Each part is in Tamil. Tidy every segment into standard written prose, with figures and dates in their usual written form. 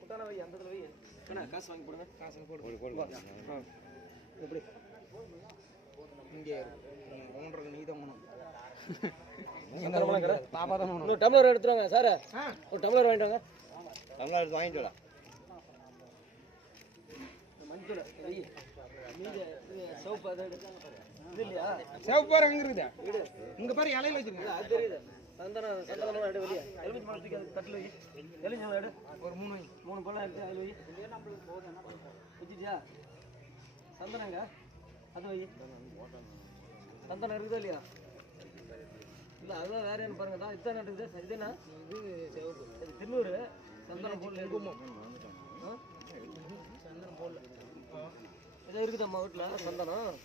குட்டான வை, அந்த இடத்துல வை. அண்ணா காசு வாங்கி போடுங்க. காசு போடு. எப்படி இங்கே ரவுண்டர் நீ தான் போகணும். பாப்பா தான் போகணும். ஒரு டம்ளர் எடுத்துருவாங்க சார். ஒரு டம்ளர் வாங்கிட்டு வாங்க. டம்ளர் எடுத்து வாங்கிட்டு வரலாம். மஞ்சள் சிவப்பு அது இது இல்லையா? சிவப்பு பாரு அங்கே இருக்குதா? இங்கே பாரு இலையில வச்சுருங்க. அது தெரியுது. சந்தனம் எடு வெளியே. எலுமிச்சை மரம் தூக்கி தட்டில் வை. எலுமிச்சை மரம் எடு. ஒரு 3 பழம் எடுத்து அதில் வை. வச்சுட்டியா? சந்தனங்க அது வை. சந்தனம் இருக்குதா இல்லையா? இல்லை அதுதான் வேற என்ன பாருங்க. தான் இத்தனை இருக்குது. இது என்ன? இது திருநூறு. சந்தனம் போடல. சந்தனம் போடல. இதை இருக்குதாம்மா வீட்டில் சந்தனம்?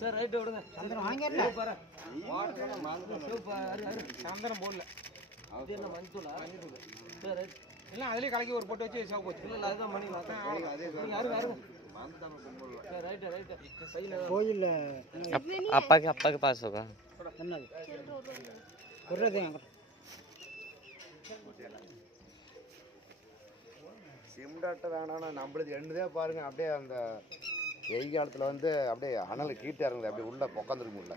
சார் ரைட்டு விடுங்க. சந்தனம் வாங்கிடலாம். சந்தனம் போடல. இது என்ன மஞ்சள்? Sir right. இல்லை அதுலேயே கலக்கி ஒரு போட்டு வச்சு சவு போச்சு. இல்லை அதுதான் மணி யாரும் கோயில் அப்பாக்கு பாஸ் होगा என்னது குறதே சிம்டாட்ட வேணாம்னா நம்மளுது எண்ணுதே பாருங்க. அப்படியே அந்த வெயில் காலத்தில் வந்து அப்படியே அனல் கீட்டு இறங்குது. அப்படியே உள்ள உட்காந்துருக்கு உள்ள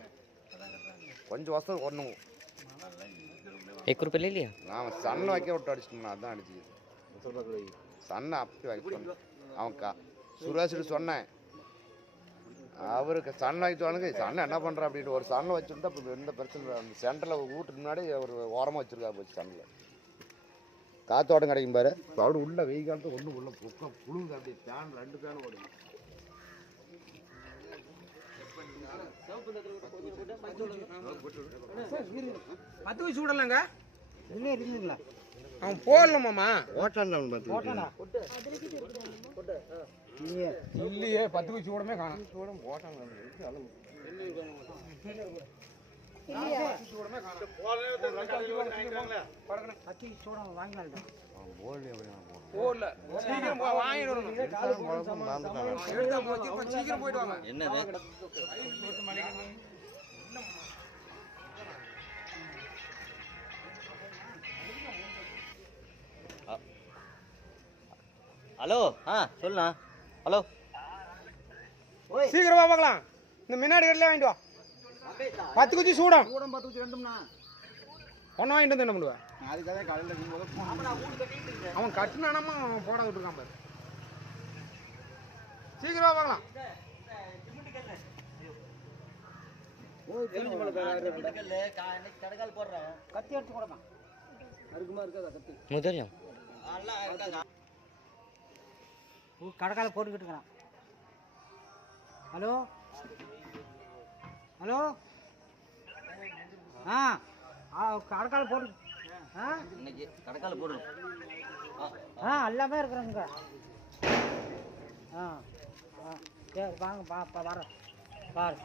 கொஞ்சம் வருஷம் ஒன்றும் 1 रुपये ले लिया. நான் சன்னை வைக்க விட்டு அடிச்சிட்டோம்னா அதுதான் அடிச்சு சன்னை அப்படி வைக்க அவன் சுரேஷ்கிட்ட சொன்னேன். அவருக்கு சன் வைக்கவானுங்க. சன்னை என்ன பண்ணுறா அப்படின்ட்டு ஒரு சன்னை வச்சுருந்தா இப்போ எந்த பிரச்சனை அந்த சென்டரில் வீட்டுக்கு முன்னாடி ஒரு ஓரமாக வச்சுருக்கா போச்சு. சன்னில் காற்றோட்டம் கிடைக்கும் பாரு. இப்போ அப்படி உள்ள வெயில் காலத்தில் ஒன்றும் உள்ள புழுங்குது. அப்படியே ஃபேன் 2 ஃபேன் ஓடுது. பத்து வயசு விடலங்க இருக்குங்களா? அவன் போடலாமாம்மா? இல்லையே 10 வயசு கூடமே காணும். ஹலோ சொல்லலாம். ஹலோ சீக்கிரமா பார்க்கலாம். இந்த முன்னாடி கடையில வாங்கிட்டு வா. 10 குச்சி சூடம் 10 குச்சி ரெண்டும்னா ஒன்றும் வாங்கிட்டு வந்து என்ன பண்ணுவேன்? அதுக்காக காலையில் அவன் கட்டினானம்மா அவன் போட விட்டுருக்கான் பாரு. சீக்கிரமா பார்க்கலாம். கத்தி எடுத்து போடமா இருக்குமா இருக்காதா கத்தி? முதல்ல கடக்கால போட்டுக்கிட்டு இருக்கிறான். ஹலோ ஹலோ கடக்கால போட்டு இன்னைக்கு கடக்கால போடு. எல்லாமே இருக்கிறாங்க. சரி வாங்க பா வரேன் பாரு.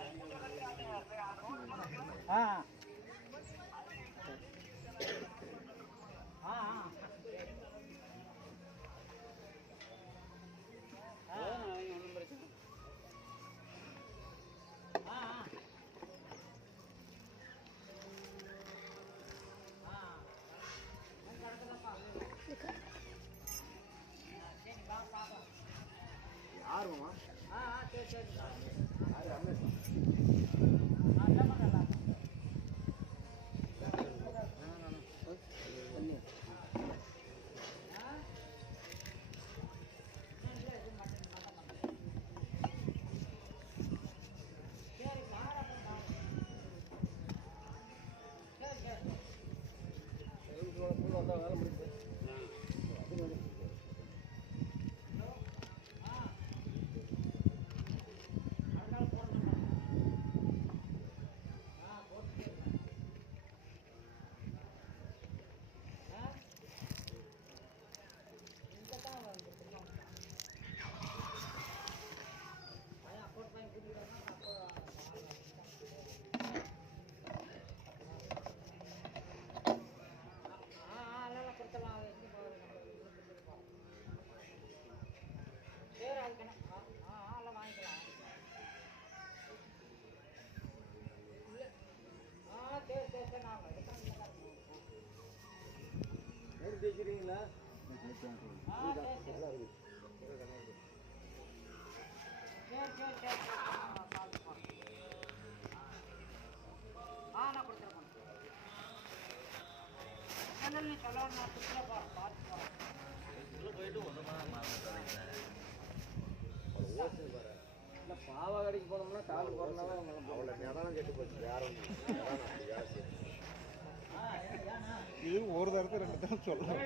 சொன்னீங்களா பாவா கடைக்கு போனோம்னா கால் போறனால அவ்வளோ நிதானம் கெட்டு போச்சு வேற ஒன்று இது ஒரு தரத்தை ரெண்டு தரம் சொல்லலாம்.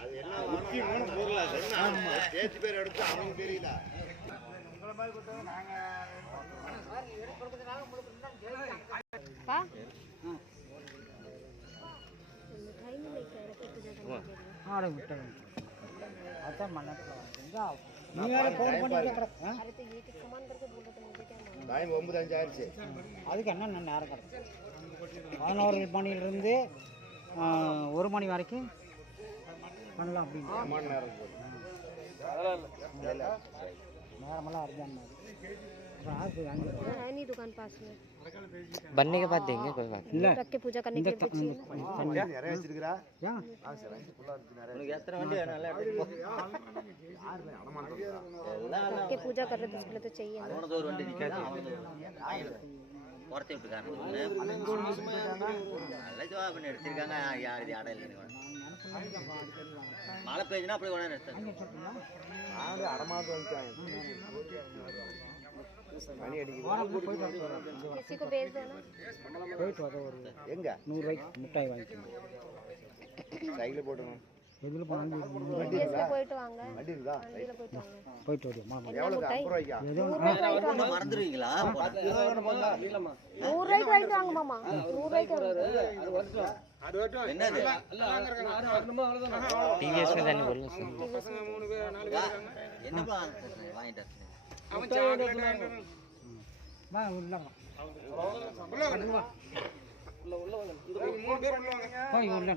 அது என்ன முக்கியமான பொருள் அது என்ன பேச்சு பேர் எடுத்து அவனுக்கு தெரியல டைம் 9:05 ஆயிடுச்சு. அதுக்கு என்ன நேரம் கிடக்கு 11 மணிலிருந்து 1 மணி வரைக்கும் பண்ணலாம் அப்படின்னு மணி நேரம் போகுது. நேரமெல்லாம் அர்ஜென்ட் है नहीं दुकान पास में बनने के बाद देंगे कोई बात இல்லை रख के पूजा करने के लिए चाहिए நிறைய வச்சிருக்கிறா ஏன் சரி ஃபுல்லா இருக்கு நிறைய उनके यात्रा वंडी है ना ले யாருமே அடமானம் பண்றா रख के पूजा कर रहे थे उसके लिए तो चाहिए ना அவனது ஒரு வண்டி நிக்காது அவனது போறதே விட்டுக்காரங்க நல்ல ஜவாப் பண்ணி எடுத்திருக்காங்க யார் இது ஆட இல்லைன்னு மழை பெய்ஞ்சுனா அப்படி உடனே எடுத்தாங்க நாடு அடமானத்து வந்துட்டாங்க மணி அடிக்குது किसी को भेज दो ना போயிட்டு வர ஒரு எங்க 100 ரூபாய்க்கு மிட்டாய் வாங்கிக்கணும் சைக்கிள் போட்டுங்க எதில் போனாலும் TVS में போயிட்டு வாங்க வண்டி இருக்கா வண்டியில போயிட்டு வாங்க போயிட்டு வரும் மாமா எவ்வளவு 50 ரூபாய்க்கா ஒண்ணு மறந்துடுவீங்களா 100 ரூபாய்க்கு வாங்கிட்டு வாங்க மாமா 100 ரூபாய்க்கு என்னது TVS டிவிஎஸ் தானே बोलना பசங்க 3 பேர் 4 பேர் இருக்காங்க என்ன வாங்கிட்டு அவன் சாக்லேட் வா உள்ளமா உள்ள வாங்க உள்ள வாங்க 3 பேர் உள்ள வாங்க போய் உள்ள